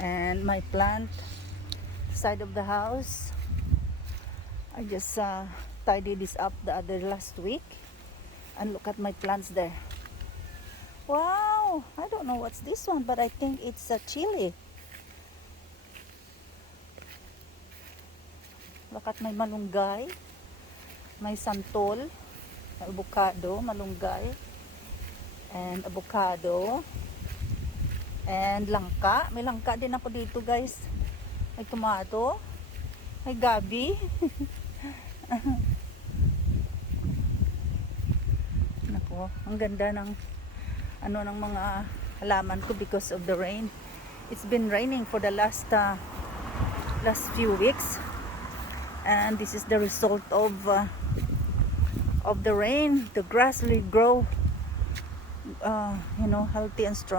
And my plant side of the house, I just tidied this up the other last week, and look at my plants there. Wow, I don't know what's this one, but I think it's a chili. Look at my malunggay, my santol, avocado, malunggay, and avocado, and langka. May langka din ako dito, guys. May tomato, may gabi. Nako, ang ganda ng ng mga halaman ko because of the rain. It's been raining for the last few weeks, and this is the result of the rain. The grass will grow healthy and strong.